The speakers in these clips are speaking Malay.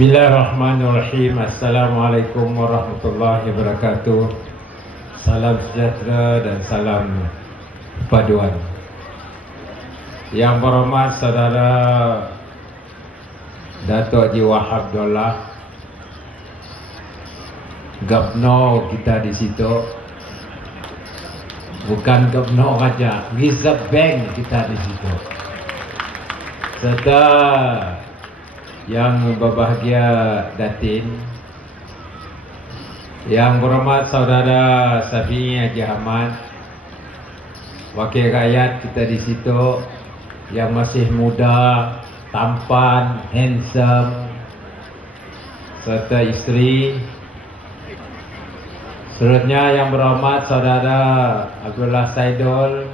Bismillahirrahmanirrahim. Assalamualaikum warahmatullahi wabarakatuh. Salam sejahtera dan salam paduan. Yang berhormat saudara Datuk Haji Wahab Abdullah, Gubernur kita di situ. Bukan Gubernur saja, Reserve Bank kita di situ. Serta yang berbahagia Datin, yang berhormat saudara Safi Haji Ahmad, wakil rakyat kita di situ yang masih muda, tampan, handsome, serta isteri. Seterusnya yang berhormat saudara Abdullah Saidul,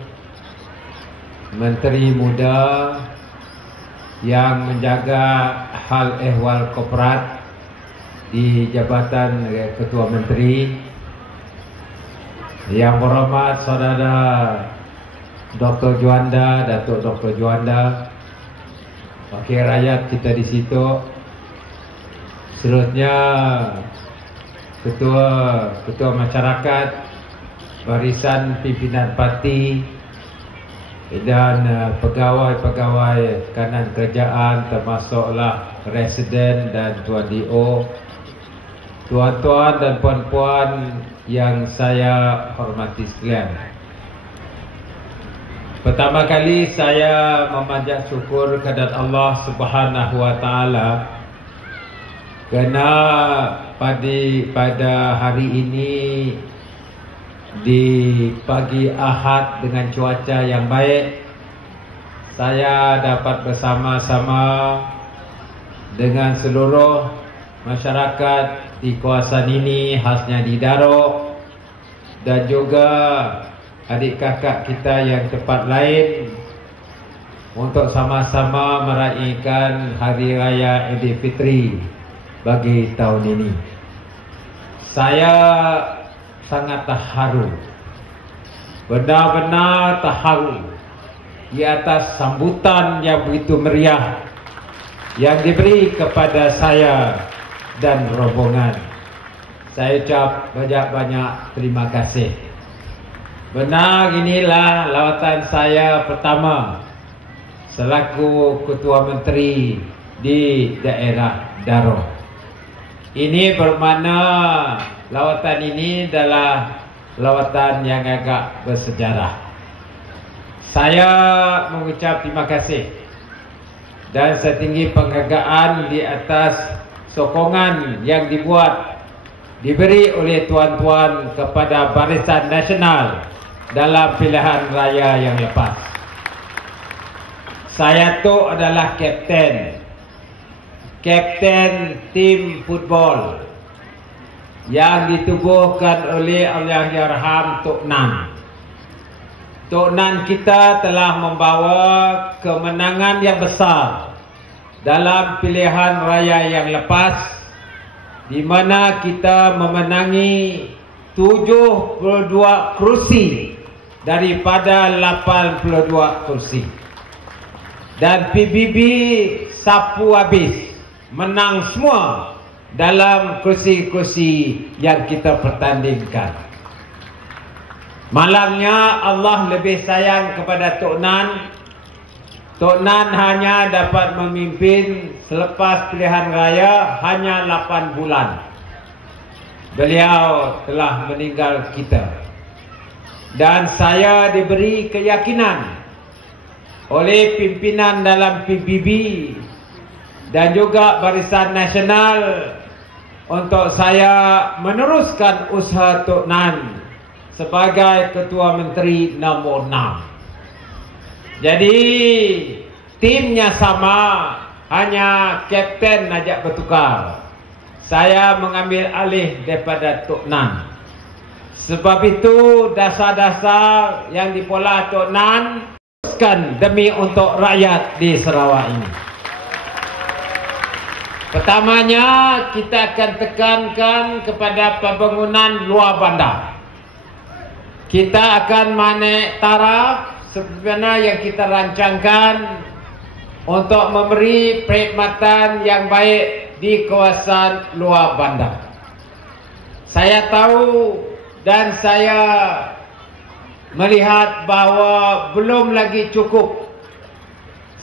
Menteri Muda yang menjaga hal ehwal korporat di Jabatan Ketua Menteri. Yang berhormat saudara Dr. Juanda, Datuk Dr. Juanda, wakil rakyat kita di situ. Seterusnya Ketua Masyarakat, Barisan Pimpinan Parti dan pegawai-pegawai kanan kerajaan, termasuklah residen dan Tuan DO, tuan-tuan dan puan-puan yang saya hormati sekalian. Pertama kali saya memanjat syukur kehadirat Allah Subhanahu wa taala kerana pada hari ini di pagi Ahad dengan cuaca yang baik, saya dapat bersama-sama dengan seluruh masyarakat di kawasan ini, khasnya di Daruk, dan juga adik kakak kita yang tempat lain, untuk sama-sama meraihkan Hari Raya Aidilfitri bagi tahun ini. Saya sangat terharu, benar-benar terharu di atas sambutan yang begitu meriah yang diberi kepada saya dan rombongan. Saya ucap banyak-banyak terima kasih. Benar, inilah lawatan saya pertama selaku Ketua Menteri di daerah Daruk. Ini bermakna lawatan ini adalah lawatan yang agak bersejarah. Saya mengucap terima kasih dan setinggi penghargaan di atas sokongan yang diberi oleh tuan-tuan kepada Barisan Nasional dalam pilihan raya yang lepas. Saya tu adalah kapten tim football yang ditubuhkan oleh Allahyarham Tok Nan. Tok Nan kita telah membawa kemenangan yang besar dalam pilihan raya yang lepas, di mana kita memenangi 72 kursi daripada 82 kursi. Dan PBB sapu habis, menang semua dalam kursi-kursi yang kita pertandingkan. Malangnya Allah lebih sayang kepada Tok Nan. Tok Nan hanya dapat memimpin selepas pilihan raya hanya 8 bulan. Beliau telah meninggal kita. Dan saya diberi keyakinan oleh pimpinan dalam PBB dan juga Barisan Nasional untuk saya meneruskan usaha Tok Nan sebagai Ketua Menteri nombor 6. Jadi timnya sama, hanya kapten ajak bertukar. Saya mengambil alih daripada Tok Nan. Sebab itu dasar-dasar yang dipolah Tok Nan demi untuk rakyat di Sarawak ini. Pertamanya, kita akan tekankan kepada pembangunan luar bandar. Kita akan menaik taraf sebenarnya yang kita rancangkan untuk memberi perkhidmatan yang baik di kawasan luar bandar. Saya tahu dan saya melihat bahawa belum lagi cukup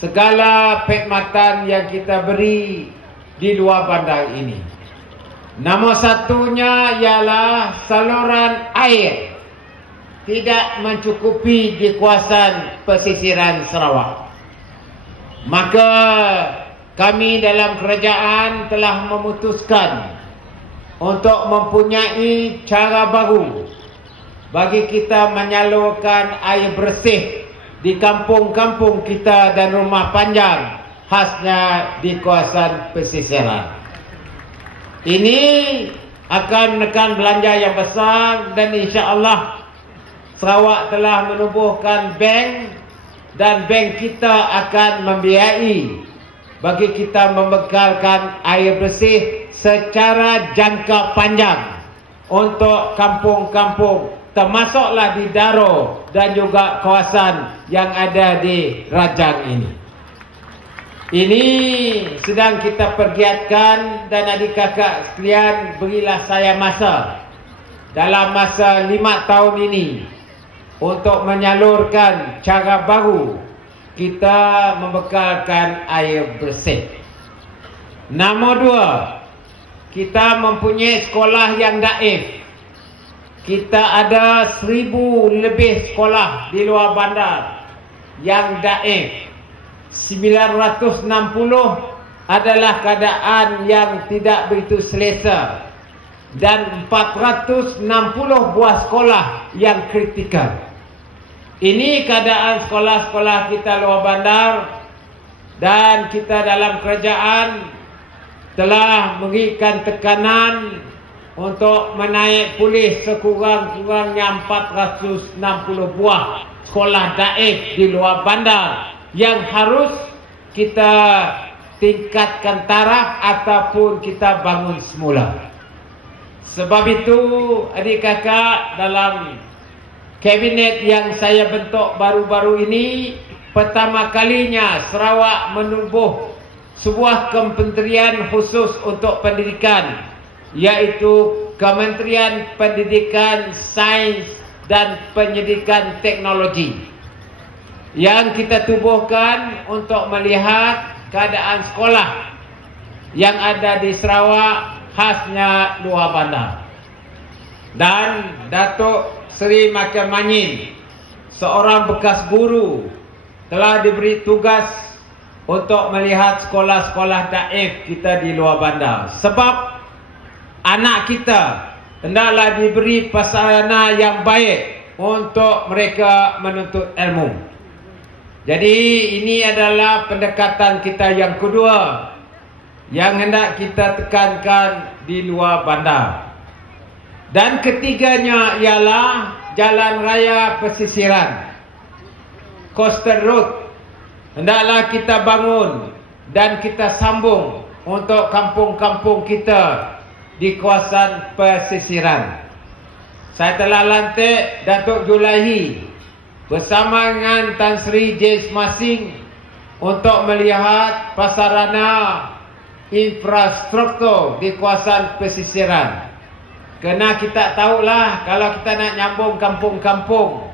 segala perkhidmatan yang kita beri di luar bandar ini. Nombor satunya ialah saluran air tidak mencukupi di kawasan pesisiran Sarawak. Maka kami dalam kerajaan telah memutuskan untuk mempunyai cara baru bagi kita menyalurkan air bersih di kampung-kampung kita dan rumah panjang, khasnya di kawasan pesisiran. Ini akan menekan belanja yang besar dan insya-Allah Sarawak telah menubuhkan bank dan bank kita akan membiayai bagi kita membekalkan air bersih secara jangka panjang untuk kampung-kampung, termasuklah di Daro dan juga kawasan yang ada di Rajang ini. Ini sedang kita pergiatkan dan adik kakak sekalian, berilah saya masa dalam masa 5 tahun ini untuk menyalurkan cara baru kita membekalkan air bersih. Nombor 2, kita mempunyai sekolah yang daif. Kita ada 1000 lebih sekolah di luar bandar yang daif. 960 adalah keadaan yang tidak begitu selesa dan 460 buah sekolah yang kritikal. Ini keadaan sekolah-sekolah kita luar bandar, dan kita dalam kerajaan telah memberikan tekanan untuk menaik pulih sekurang-kurangnya 460 buah sekolah daif di luar bandar yang harus kita tingkatkan taraf ataupun kita bangun semula. Sebab itu adik kakak, dalam kabinet yang saya bentuk baru-baru ini, pertama kalinya Sarawak menubuh sebuah kementerian khusus untuk pendidikan, iaitu Kementerian Pendidikan, Sains dan Pendidikan Teknologi, yang kita tubuhkan untuk melihat keadaan sekolah yang ada di Sarawak, khasnya luar bandar. Dan Datuk Seri Makan Manyin, seorang bekas guru, telah diberi tugas untuk melihat sekolah-sekolah daif kita di luar bandar. Sebab anak kita hendaklah diberi prasarana yang baik untuk mereka menuntut ilmu. Jadi ini adalah pendekatan kita yang kedua yang hendak kita tekankan di luar bandar. Dan ketiganya ialah jalan raya pesisiran, Coastal Road. Hendaklah kita bangun dan kita sambung untuk kampung-kampung kita di kawasan pesisiran. Saya telah lantik Datuk Julaihi bersama dengan Tan Sri James Masing untuk melihat prasarana infrastruktur di kawasan pesisiran. Kerana kita tahulah, kalau kita nak nyambung kampung-kampung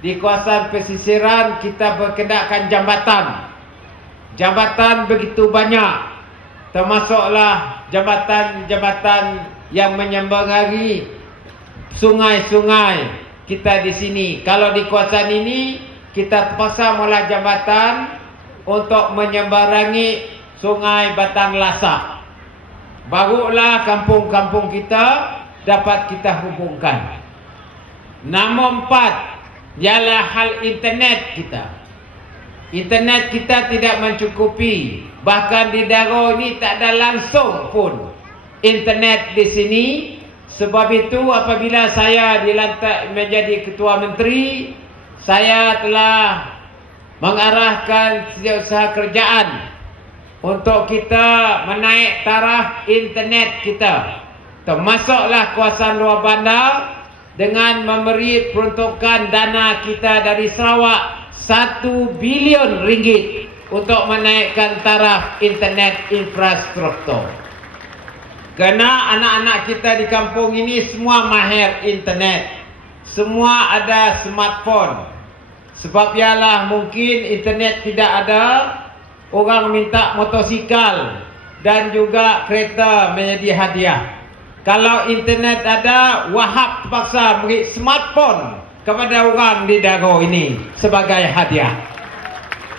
di kawasan pesisiran, kita berkenaan jambatan. Jambatan begitu banyak, termasuklah jambatan-jambatan yang menyembangi sungai-sungai kita di sini. Kalau di kawasan ini, kita terpaksa mula jambatan untuk menyembarangi sungai Batang Lasak. Barulah kampung-kampung kita dapat kita hubungkan. Nombor 4 ialah hal internet kita. Internet kita tidak mencukupi. Bahkan di Daro ini tak ada langsung pun internet di sini. Sebab itu apabila saya dilantik menjadi Ketua Menteri, saya telah mengarahkan setiausaha kerajaan untuk kita menaik taraf internet kita, termasuklah kawasan luar bandar, dengan memberi peruntukan dana kita dari Sarawak 1 bilion ringgit untuk menaikkan taraf internet infrastruktur. Kerana anak-anak kita di kampung ini semua mahir internet. Semua ada smartphone. Sebab ialah mungkin internet tidak ada, orang minta motosikal dan juga kereta menjadi hadiah. Kalau internet ada, Wahab terpaksa beri smartphone kepada orang di Daro ini sebagai hadiah.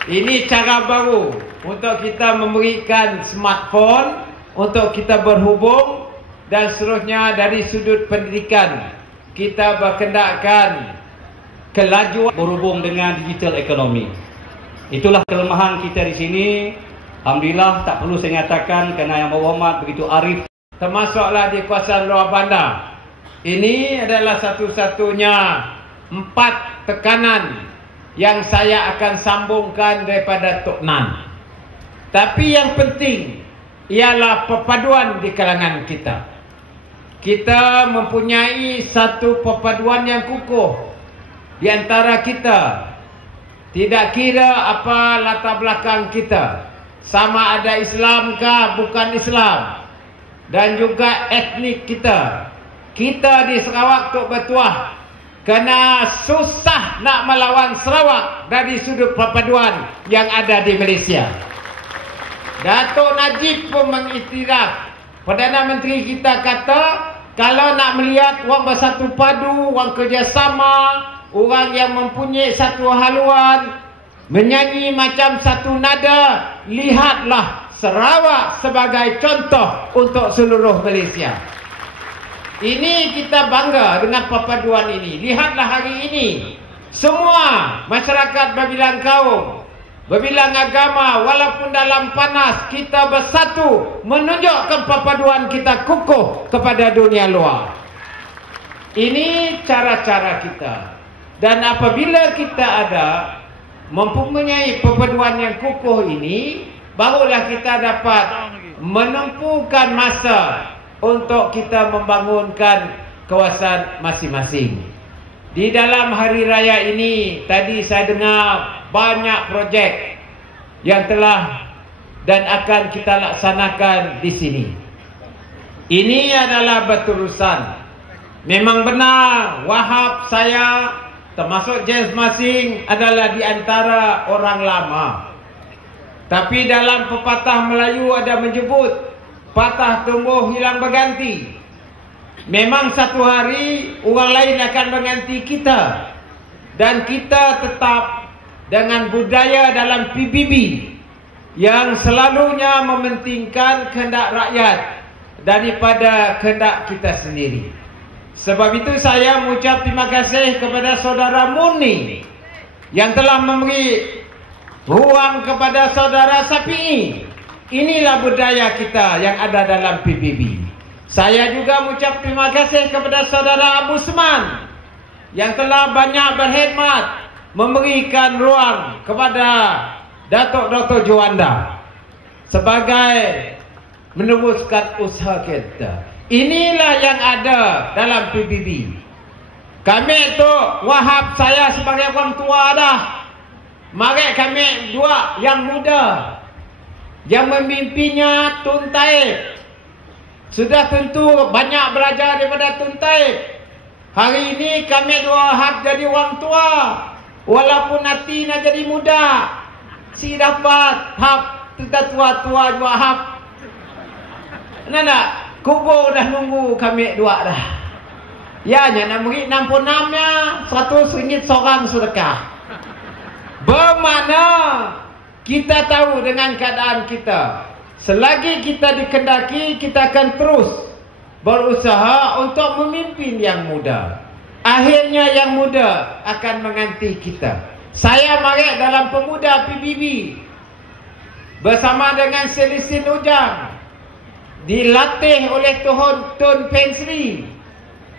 Ini cara baru untuk kita memberikan smartphone untuk kita berhubung, dan seterusnya dari sudut pendidikan kita berkendakkan kelajuan berhubung dengan digital ekonomi. Itulah kelemahan kita di sini. Alhamdulillah, tak perlu saya nyatakan kerana Yang Berhormat begitu arif. Termasuklah di kawasan luar bandar. Ini adalah satu-satunya 4 tekanan yang saya akan sambungkan daripada Tok Nan. Tapi yang penting ialah perpaduan di kalangan kita. Kita mempunyai satu perpaduan yang kukuh di antara kita. Tidak kira apa latar belakang kita, sama ada Islam kah bukan Islam, dan juga etnik kita. Kita di Sarawak Tok Bertuah, kerana susah nak melawan Sarawak dari sudut perpaduan yang ada di Malaysia. Datuk Najib pun mengiktiraf. Perdana Menteri kita kata, kalau nak melihat orang bersatu padu, orang kerjasama, orang yang mempunyai satu haluan, menyanyi macam satu nada, lihatlah Sarawak sebagai contoh untuk seluruh Malaysia. Ini kita bangga dengan perpaduan ini. Lihatlah hari ini, semua masyarakat berbilang kaum, berbilang agama, walaupun dalam panas, kita bersatu menunjukkan perpaduan kita kukuh kepada dunia luar. Ini cara-cara kita. Dan apabila kita ada mempunyai perpaduan yang kukuh ini, barulah kita dapat menempuhkan masa untuk kita membangunkan kawasan masing-masing. Di dalam hari raya ini, tadi saya dengar banyak projek yang telah dan akan kita laksanakan di sini. Ini adalah beturusan. Memang benar, Wahab saya termasuk James Masing adalah di antara orang lama. Tapi dalam pepatah Melayu ada menyebut, patah tumbuh hilang berganti. Memang satu hari orang lain akan mengganti kita, dan kita tetap dengan budaya dalam PBB yang selalunya mementingkan kehendak rakyat daripada kehendak kita sendiri. Sebab itu saya mengucap terima kasih kepada saudara Murni yang telah memberi ruang kepada saudara Sapi. Inilah budaya kita yang ada dalam PBB. Saya juga mengucap terima kasih kepada saudara Abu Seman yang telah banyak berkhidmat memberikan ruang kepada Datuk Dr. Juanda sebagai meneruskan usaha kita. Inilah yang ada dalam PBB. Kami tu Wahab saya sebagai orang tua dah. Mari kami dua yang muda, yang memimpinya Tun Taib. Sudah tentu banyak belajar daripada Tun Taib. Hari ini kami dua Wahab jadi orang tua, walaupun hati nak jadi muda. Si dapat hab kita tua-tua juga hab. Nak kubur dah nunggu kami dua dah. Ya, nak beri 66 nya, RM100 seorang sedekah. Bermakna kita tahu dengan keadaan kita. Selagi kita dikendaki, kita akan terus berusaha untuk memimpin yang muda. Akhirnya yang muda akan mengganti kita. Saya mari dalam pemuda PBB bersama dengan Selisin Ujang, dilatih oleh Tun Pensri,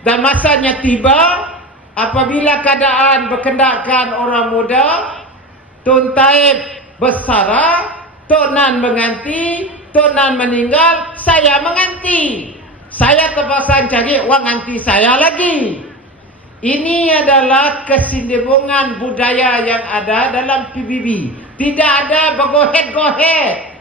dan masanya tiba apabila keadaan berkendakkan orang muda. Tun Taib bersara, Tok Nan mengganti, Tok Nan meninggal, saya mengganti. Saya terpaksa cari orang ganti saya lagi. Ini adalah kesinambungan budaya yang ada dalam PBB. Tidak ada bergohet-gohet.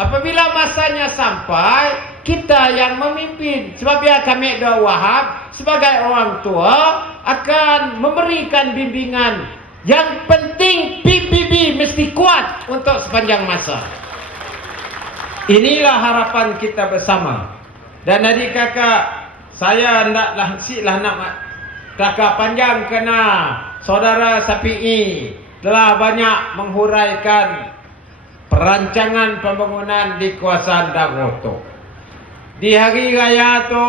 Apabila masanya sampai, kita yang memimpin. Sebab ya kami Abdul Wahab sebagai orang tua akan memberikan bimbingan. Yang penting PBB mesti kuat untuk sepanjang masa. Inilah harapan kita bersama. Dan adik kakak, saya naklah nak kakak panjang kena saudara Sapi'i telah banyak menghuraikan perancangan pembangunan di kawasan Dagoto. Di hari raya tu,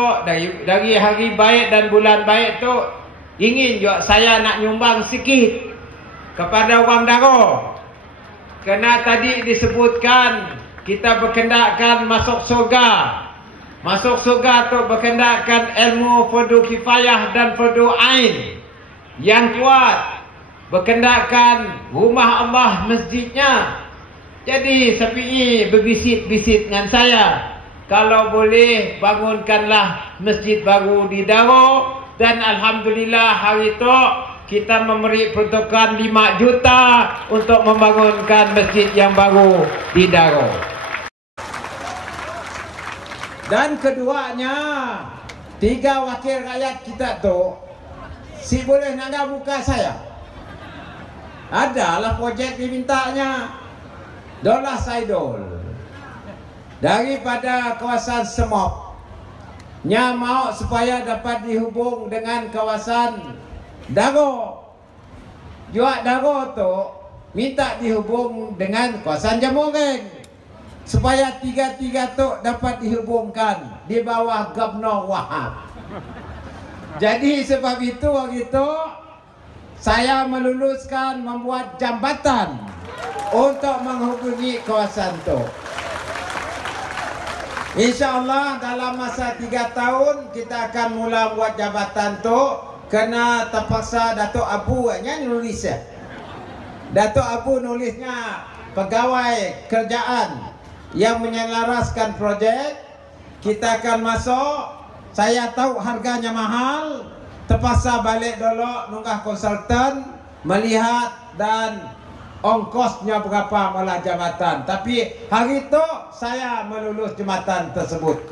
dari hari baik dan bulan baik tu, ingin juga saya nak nyumbang sikit kepada orang Dago. Kerana tadi disebutkan kita berkendakkan masuk surga. Masuk surga tu berkendakkan ilmu fardu kifayah dan fardu ain yang kuat. Berkendakkan rumah Allah masjidnya. Jadi Sapi'i berbisit-bisit dengan saya, kalau boleh bangunkanlah masjid baru di Dago. Dan alhamdulillah hari itu kita memberi peruntukan 5 juta untuk membangunkan masjid yang baru di Dago. Dan keduanya, 3 wakil rakyat kita tu, si boleh naga muka saya. Adalah projek dimintanya. Dolah Saidol daripada kawasan Semop, nya mau supaya dapat dihubung dengan kawasan Dago. Juga Dago tu minta dihubung dengan kawasan Jamoreng, supaya tiga-tiga tu dapat dihubungkan di bawah Gubernur Wahab. Jadi sebab itu waktu itu saya meluluskan membuat jambatan untuk menghubungi kawasan tu. InsyaAllah dalam masa 3 tahun kita akan mula buat jabatan tu. Kena terpaksa Datuk Abu nya nulis ya. Datuk Abu nulisnya pegawai kerjaan yang menyelaraskan projek. Kita akan masuk. Saya tahu harganya mahal, terpaksa balik dulu nunggah konsultan melihat dan ongkosnya berapa mula jabatan. Tapi hari itu saya melulus jabatan tersebut.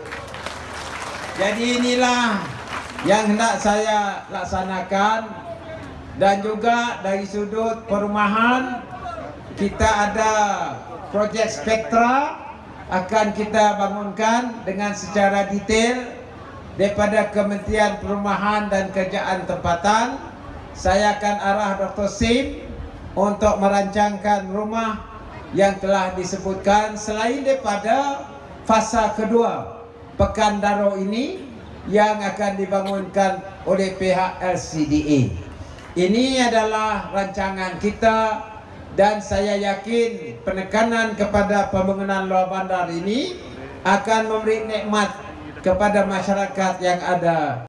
Jadi inilah yang hendak saya laksanakan. Dan juga dari sudut perumahan, kita ada projek Spektra akan kita bangunkan dengan secara detail daripada Kementerian Perumahan dan Kerjaan Tempatan. Saya akan arah Dr. Sim untuk merancangkan rumah yang telah disebutkan, selain daripada fasa kedua Pekan Daro ini yang akan dibangunkan oleh pihak LCDA. Ini adalah rancangan kita dan saya yakin penekanan kepada pembangunan luar bandar ini akan memberi nikmat kepada masyarakat yang ada.